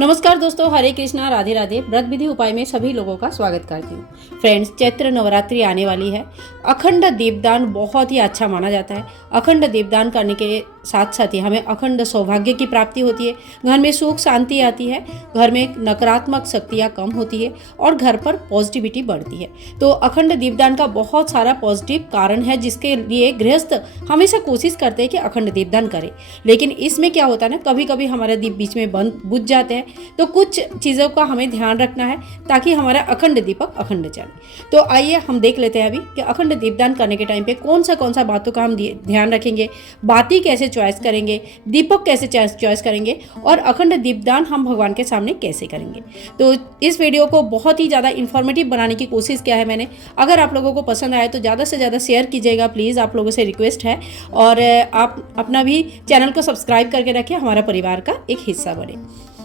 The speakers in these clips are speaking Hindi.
नमस्कार दोस्तों, हरे कृष्णा, राधे राधे। व्रत विधि उपाय में सभी लोगों का स्वागत करती हूँ। फ्रेंड्स, चैत्र नवरात्रि आने वाली है। अखंड दीपदान बहुत ही अच्छा माना जाता है। अखंड दीपदान करने के साथ साथ ही हमें अखंड सौभाग्य की प्राप्ति होती है, घर में सुख शांति आती है, घर में नकारात्मक शक्तियाँ कम होती है और घर पर पॉजिटिविटी बढ़ती है। तो अखंड दीपदान का बहुत सारा पॉजिटिव कारण है, जिसके लिए गृहस्थ हमेशा कोशिश करते हैं कि अखंड दीपदान करें। लेकिन इसमें क्या होता है ना, कभी कभी हमारे दीप बीच में बंद बुझ जाते हैं, तो कुछ चीज़ों का हमें ध्यान रखना है ताकि हमारा अखंड दीपक अखंड चले। तो आइए हम देख लेते हैं अभी कि अखंड दीपदान करने के टाइम पे कौन सा बातों का हम ध्यान रखेंगे, बाती कैसे चॉइस करेंगे, दीपक कैसे चॉइस करेंगे और अखंड दीपदान हम भगवान के सामने कैसे करेंगे। तो इस वीडियो को बहुत ही ज़्यादा इन्फॉर्मेटिव बनाने की कोशिश किया है मैंने। अगर आप लोगों को पसंद आए तो ज़्यादा से ज़्यादा शेयर कीजिएगा प्लीज़, आप लोगों से रिक्वेस्ट है। और आप अपना भी चैनल को सब्सक्राइब करके रखिए, हमारा परिवार का एक हिस्सा बने।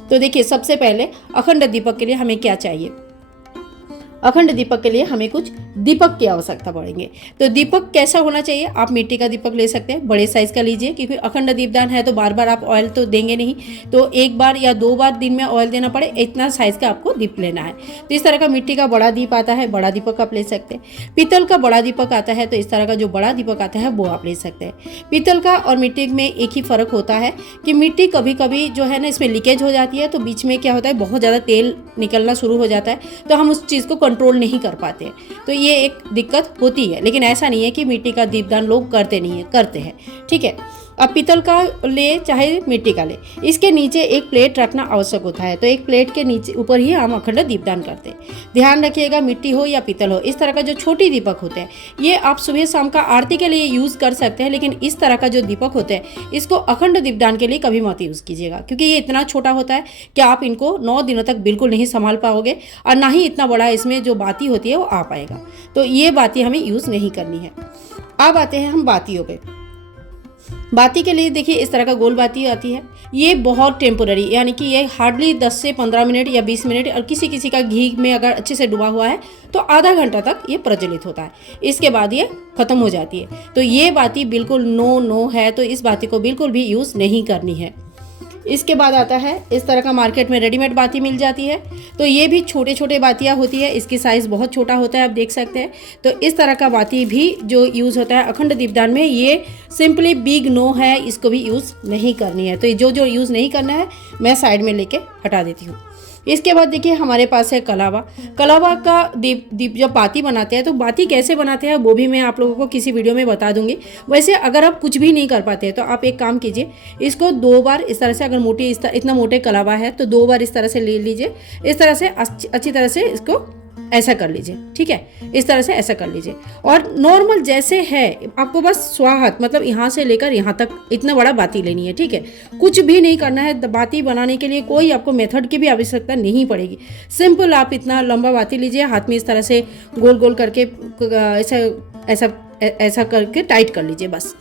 तो देखिए, सबसे पहले अखंड दीपक के लिए हमें क्या चाहिए। अखंड दीपक के लिए हमें कुछ दीपक की आवश्यकता पड़ेंगे। तो दीपक कैसा होना चाहिए, आप मिट्टी का दीपक ले सकते हैं, बड़े साइज का लीजिए, क्योंकि अखंड दीपदान है तो बार बार आप ऑयल तो देंगे नहीं, तो एक बार या 2 बार दिन में ऑयल देना पड़े, इतना साइज का आपको दीप लेना है। तो इस तरह का मिट्टी का बड़ा दीप आता है, बड़ा दीपक आप ले सकते हैं। पीतल का बड़ा दीपक आता है, तो इस तरह का जो बड़ा दीपक आता है वो आप ले सकते हैं। पीतल का और मिट्टी में एक ही फर्क होता है कि मिट्टी कभी कभी जो है ना, इसमें लीकेज हो जाती है, तो बीच में क्या होता है, बहुत ज़्यादा तेल निकलना शुरू हो जाता है, तो हम उस चीज़ को कंट्रोल नहीं कर पाते, तो ये एक दिक्कत होती है। लेकिन ऐसा नहीं है कि मिट्टी का दीपदान लोग करते नहीं है, करते हैं, ठीक है। अब पीतल का ले चाहे मिट्टी का ले, इसके नीचे एक प्लेट रखना आवश्यक होता है, तो एक प्लेट के नीचे ऊपर ही हम अखंड दीपदान करते हैं। ध्यान रखिएगा, मिट्टी हो या पीतल हो, इस तरह का जो छोटी दीपक होते हैं ये आप सुबह शाम का आरती के लिए यूज़ कर सकते हैं। लेकिन इस तरह का जो दीपक होते हैं इसको अखंड दीपदान के लिए कभी मत यूज़ कीजिएगा, क्योंकि ये इतना छोटा होता है कि आप इनको 9 दिनों तक बिल्कुल नहीं संभाल पाओगे, और ना ही इतना बड़ा इसमें जो बाती होती है वो आ पाएगा। तो ये बाती हमें यूज़ नहीं करनी है। अब आते हैं हम बातियों पे। बाती के लिए देखिए, इस तरह का गोल बाती आती है, ये बहुत टेम्पोररी, यानी कि ये हार्डली 10 से 15 मिनट या 20 मिनट, और किसी का घी में अगर अच्छे से डुबा हुआ है तो आधा घंटा तक ये प्रज्वलित होता है, इसके बाद ये ख़त्म हो जाती है। तो ये बाती बिल्कुल नो है, तो इस बाती को बिल्कुल भी यूज़ नहीं करनी है। इसके बाद आता है, इस तरह का मार्केट में रेडीमेड बाती मिल जाती है, तो ये भी छोटे छोटे बातियाँ होती है, इसकी साइज़ बहुत छोटा होता है, आप देख सकते हैं। तो इस तरह का बाती भी जो यूज़ होता है अखंड दीपदान में, ये सिंपली बिग नो है, इसको भी यूज़ नहीं करनी है। तो जो यूज़ नहीं करना है मैं साइड में लेके हटा देती हूँ। इसके बाद देखिए, हमारे पास है कलावा। कलावा का दीप जब बाती बनाते हैं, तो बाती कैसे बनाते हैं वो भी मैं आप लोगों को किसी वीडियो में बता दूंगी। वैसे अगर आप कुछ भी नहीं कर पाते हैं तो आप एक काम कीजिए, इसको 2 बार इस तरह से, अगर इतना मोटे कलावा है तो 2 बार इस तरह से ले लीजिए, इस तरह से अच्छी तरह से इसको ऐसा कर लीजिए, ठीक है। इस तरह से ऐसा कर लीजिए, और नॉर्मल जैसे है आपको बस स्वाहात, मतलब यहाँ से लेकर यहाँ तक इतना बड़ा बाती लेनी है, ठीक है। कुछ भी नहीं करना है, बाती बनाने के लिए कोई आपको मेथड की भी आवश्यकता नहीं पड़ेगी। सिंपल आप इतना लंबा बाती लीजिए, हाथ में इस तरह से गोल गोल करके ऐसा करके टाइट कर लीजिए बस,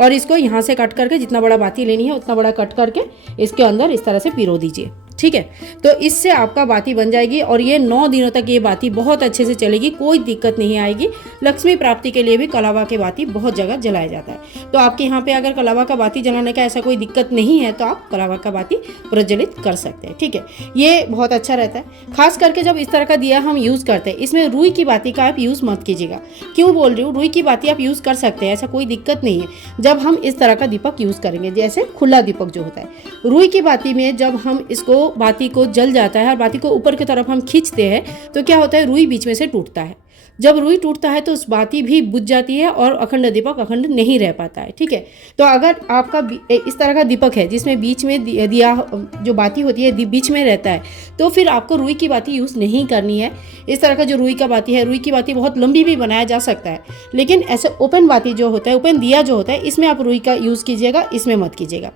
और इसको यहाँ से कट करके जितना बड़ा बाती लेनी है उतना बड़ा कट करके इसके अंदर इस तरह से पिरो दीजिए, ठीक है। तो इससे आपका बाती बन जाएगी, और ये 9 दिनों तक ये बाती बहुत अच्छे से चलेगी, कोई दिक्कत नहीं आएगी। लक्ष्मी प्राप्ति के लिए भी कलावा के बाती बहुत जगह जलाया जाता है, तो आपके यहाँ पे अगर कलावा का बाती जलाने का ऐसा कोई दिक्कत नहीं है तो आप कलावा का बाती प्रज्वलित कर सकते हैं, ठीक है। ये बहुत अच्छा रहता है, खास करके जब इस तरह का दिया हम यूज़ करते हैं। इसमें रुई की बाती का आप यूज़ मत कीजिएगा। क्यों बोल रही हूँ, रुई की बाती आप यूज़ कर सकते हैं, ऐसा कोई दिक्कत नहीं है। जब हम इस तरह का दीपक यूज़ करेंगे, जैसे खुला दीपक जो होता है, रुई की बाती में जब हम इसको बाती को जल जाता है और बाती को ऊपर की तरफ हम खींचते हैं, तो क्या होता है, रुई बीच में से टूटता है। जब रुई टूटता है तो उस बाती भी बुझ जाती है और अखंड दीपक अखंड नहीं रह पाता है, ठीक है। तो अगर आपका इस तरह का दीपक है जिसमें बीच में दिया जो बाती होती है बीच में रहता है, तो फिर आपको रुई की बाती यूज़ नहीं करनी है। इस तरह का जो रुई का बाती है, रुई की बाती बहुत लंबी भी बनाया जा सकता है, लेकिन ऐसे ओपन बाती जो होता है, ओपन दिया जो होता है, इसमें आप रुई का यूज़ कीजिएगा, इसमें मत कीजिएगा।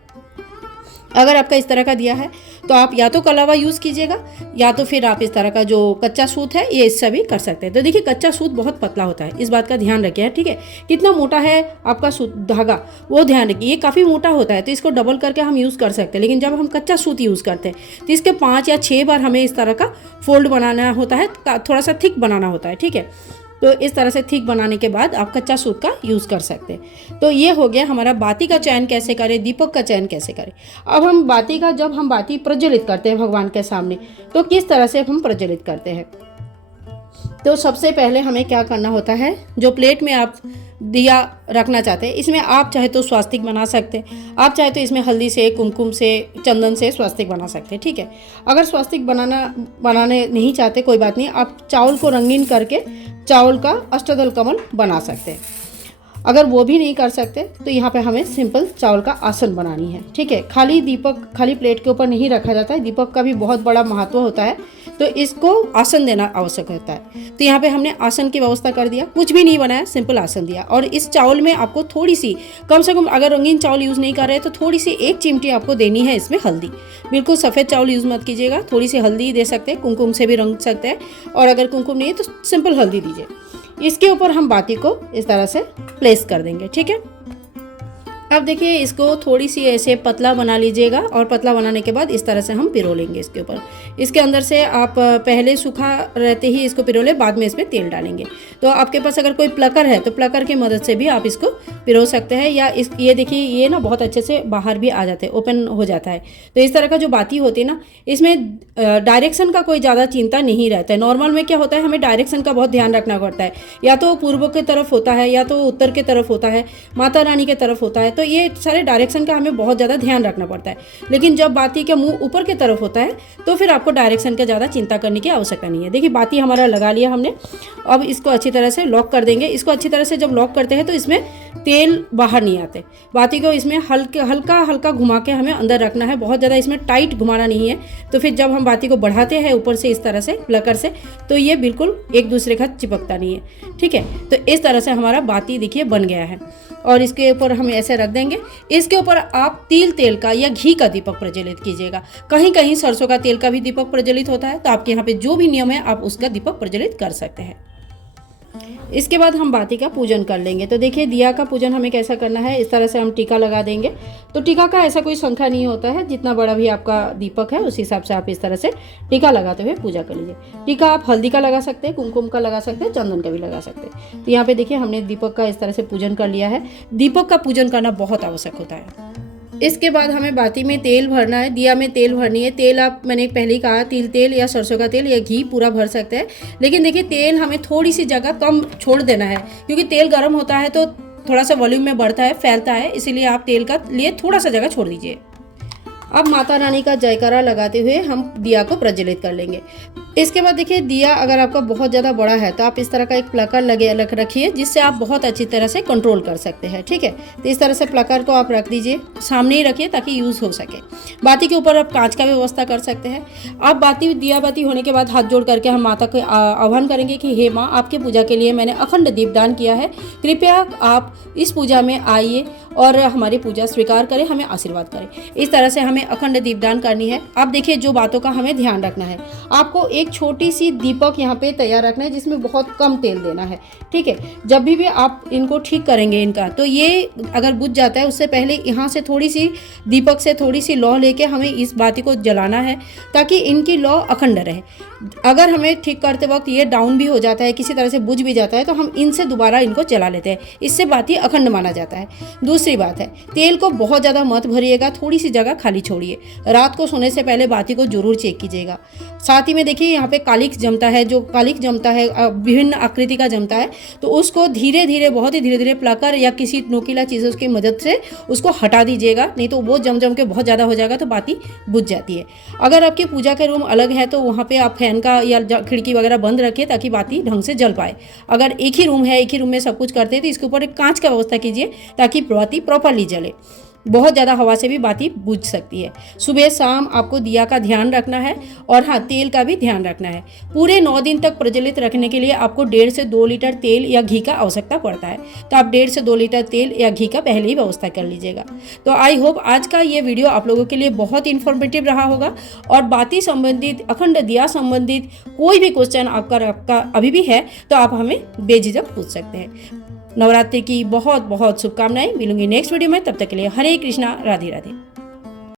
अगर आपका इस तरह का दिया है तो आप या तो कलावा यूज़ कीजिएगा, या तो फिर आप इस तरह का जो कच्चा सूत है ये इससे भी कर सकते हैं। तो देखिए, कच्चा सूत बहुत पतला होता है, इस बात का ध्यान रखिए, ठीक है। कितना मोटा है आपका सूत धागा वो ध्यान रखिए, ये काफ़ी मोटा होता है तो इसको डबल करके हम यूज़ कर सकते हैं। लेकिन जब हम कच्चा सूत यूज़ करते हैं तो इसके 5 या 6 बार हमें इस तरह का फोल्ड बनाना होता है, थोड़ा सा थिक बनाना होता है, ठीक है। तो इस तरह से थिक बनाने के बाद आप कच्चा सूत का यूज़ कर सकते हैं। तो ये हो गया हमारा बाती का चयन कैसे करें, दीपक का चयन कैसे करें। अब हम बाती का, जब हम बाती प्रज्वलित करते हैं भगवान के सामने, तो किस तरह से हम प्रज्वलित करते हैं। तो सबसे पहले हमें क्या करना होता है, जो प्लेट में आप दिया रखना चाहते हैं, इसमें आप चाहे तो स्वास्तिक बना सकते हैं, आप चाहे तो इसमें हल्दी से, कुमकुम से, चंदन से स्वास्तिक बना सकते हैं, ठीक है। अगर स्वास्तिक बनाने नहीं चाहते, कोई बात नहीं, आप चावल को रंगीन करके चावल का अष्टदल कमल बना सकते हैं। अगर वो भी नहीं कर सकते तो यहाँ पे हमें सिंपल चावल का आसन बनानी है, ठीक है। खाली दीपक खाली प्लेट के ऊपर नहीं रखा जाता है, दीपक का भी बहुत बड़ा महत्व होता है, तो इसको आसन देना आवश्यक होता है। तो यहाँ पे हमने आसन की व्यवस्था कर दिया, कुछ भी नहीं बनाया, सिंपल आसन दिया। और इस चावल में आपको थोड़ी सी, कम से कम अगर रंगीन चावल यूज़ नहीं कर रहे तो थोड़ी सी 1 चिमटी आपको देनी है इसमें हल्दी। बिल्कुल सफ़ेद चावल यूज़ मत कीजिएगा, थोड़ी सी हल्दी दे सकते हैं, कुमकुम से भी रंग सकते हैं, और अगर कुमकुम नहीं है तो सिंपल हल्दी दीजिए। इसके ऊपर हम बाती को इस तरह से प्लेस कर देंगे, ठीक है। अब देखिए, इसको थोड़ी सी ऐसे पतला बना लीजिएगा, और पतला बनाने के बाद इस तरह से हम पिरो लेंगे इसके ऊपर। इसके अंदर से आप पहले सूखा रहते ही इसको पिरो ले, बाद में इसमें तेल डालेंगे। तो आपके पास अगर कोई प्लकर है तो प्लकर की मदद से भी आप इसको पिरो सकते हैं, या ये देखिए, ये ना बहुत अच्छे से बाहर भी आ जाते हैं, ओपन हो जाता है। तो इस तरह का जो बाती होती है ना, इसमें डायरेक्शन का कोई ज़्यादा चिंता नहीं रहता है। नॉर्मल में क्या होता है, हमें डायरेक्शन का बहुत ध्यान रखना पड़ता है, या तो पूर्व की तरफ होता है, या तो उत्तर की तरफ होता है, माता रानी की तरफ होता है। तो ये सारे डायरेक्शन का हमें बहुत ज़्यादा ध्यान रखना पड़ता है। लेकिन जब बाती का मुंह ऊपर की तरफ होता है तो फिर आपको डायरेक्शन का ज़्यादा चिंता करने की आवश्यकता नहीं है। देखिए, बाती हमारा लगा लिया हमने। अब इसको अच्छी तरह से लॉक कर देंगे। इसको अच्छी तरह से जब लॉक करते हैं तो इसमें तेल बाहर नहीं आते। बाती को इसमें हल्का हल्का घुमा के हमें अंदर रखना है, बहुत ज़्यादा इसमें टाइट घुमाना नहीं है। तो फिर जब हम बाती को बढ़ाते हैं ऊपर से इस तरह से प्लकर से, तो ये बिल्कुल एक दूसरे का चिपकता नहीं है, ठीक है। तो इस तरह से हमारा बाती देखिए बन गया है, और इसके ऊपर हम ऐसे रख देंगे। इसके ऊपर आप तिल तेल का या घी का दीपक प्रज्वलित कीजिएगा। कहीं कहीं सरसों का तेल का भी दीपक प्रज्वलित होता है, तो आपके यहाँ पे जो भी नियम है आप उसका दीपक प्रज्वलित कर सकते हैं। इसके बाद हम बाती का पूजन कर लेंगे। तो देखिए, दिया का पूजन हमें कैसा करना है, इस तरह से हम टीका लगा देंगे। तो टीका का ऐसा कोई संख्या नहीं होता है, जितना बड़ा भी आपका दीपक है उस हिसाब से आप इस तरह से टीका लगाते हुए पूजा कर लीजिए। टीका आप हल्दी का लगा सकते हैं, कुमकुम का लगा सकते हैं, चंदन का भी लगा सकते हैं। तो यहाँ पे देखिए, हमने दीपक का इस तरह से पूजन कर लिया है। दीपक का पूजन करना बहुत आवश्यक होता है। इसके बाद हमें बाती में तेल भरना है, दिया में तेल भरनी है। तेल आप, मैंने पहले ही कहा, तिल तेल या सरसों का तेल या घी पूरा भर सकते हैं। लेकिन देखिए, तेल हमें थोड़ी सी जगह कम छोड़ देना है, क्योंकि तेल गर्म होता है तो थोड़ा सा वॉल्यूम में बढ़ता है, फैलता है, इसीलिए आप तेल का लिए थोड़ा सा जगह छोड़ दीजिए। अब माता रानी का जयकारा लगाते हुए हम दिया को प्रज्वलित कर लेंगे। इसके बाद देखिए, दिया अगर आपका बहुत ज़्यादा बड़ा है तो आप इस तरह का एक प्लकर रखिए, जिससे आप बहुत अच्छी तरह से कंट्रोल कर सकते हैं, ठीक है। तो इस तरह से प्लकर को आप रख दीजिए, सामने ही रखिए ताकि यूज़ हो सके। बाती के ऊपर आप कांच का व्यवस्था कर सकते हैं। आप दिया बाती होने के बाद हाथ जोड़ करके हम माता को आह्वान करेंगे कि हे माँ, आपकी पूजा के लिए मैंने अखंड दीपदान किया है, कृपया आप इस पूजा में आइए और हमारी पूजा स्वीकार करें, हमें आशीर्वाद करें। इस तरह से हमें अखंड दीपदान करनी है। अब देखिए, जो बातों का हमें ध्यान रखना है, आपको एक छोटी सी दीपक यहाँ पे तैयार रखना है, जिसमें बहुत कम तेल देना है, ठीक है। जब भी आप इनको ठीक करेंगे इनका, तो ये अगर बुझ जाता है उससे पहले यहाँ से थोड़ी सी दीपक से थोड़ी सी लौ लेके हमें इस बाती को जलाना है, ताकि इनकी लौ अखंड रहे। अगर हमें ठीक करते वक्त ये डाउन भी हो जाता है, किसी तरह से बुझ भी जाता है, तो हम इनसे दोबारा इनको जला लेते हैं, इससे बाती अखंड माना जाता है। दूसरी बात है, तेल को बहुत ज़्यादा मत भरिएगा, थोड़ी सी जगह खाली छोड़िए। रात को सोने से पहले बाती को जरूर चेक कीजिएगा। साथ ही में देखिए, यहाँ पे कालिक जमता है, जो कालिक जमता है विभिन्न आकृति का जमता है, तो उसको धीरे धीरे, बहुत ही धीरे धीरे प्लकर या किसी नोकीला चीज़ों की मदद से उसको हटा दीजिएगा, नहीं तो वो जम के बहुत ज़्यादा हो जाएगा तो बाती बुझ जाती है। अगर आपकी पूजा के रूम अलग है तो वहाँ पे आप फैन का या खिड़की वगैरह बंद रखिए, ताकि बाती ढंग से जल पाए। अगर एक ही रूम है, एक ही रूम में सब कुछ करते हैं, तो इसके ऊपर एक कांच का व्यवस्था कीजिए, ताकि बाती प्रॉपरली जले। बहुत ज़्यादा हवा से भी बाती बुझ सकती है। सुबह शाम आपको दिया का ध्यान रखना है, और हाँ, तेल का भी ध्यान रखना है। पूरे 9 दिन तक प्रज्वलित रखने के लिए आपको 1.5 से 2 लीटर तेल या घी का आवश्यकता पड़ता है। तो आप 1.5 से 2 लीटर तेल या घी का पहले ही व्यवस्था कर लीजिएगा। तो आई होप आज का ये वीडियो आप लोगों के लिए बहुत इन्फॉर्मेटिव रहा होगा, और बाती संबंधित, अखंड दिया संबंधित कोई भी क्वेश्चन आपका अभी भी है तो आप हमें बेझिझक पूछ सकते हैं। नवरात्रि की बहुत बहुत शुभकामनाएं। मिलूंगी नेक्स्ट वीडियो में, तब तक के लिए हरे कृष्णा, राधे राधे।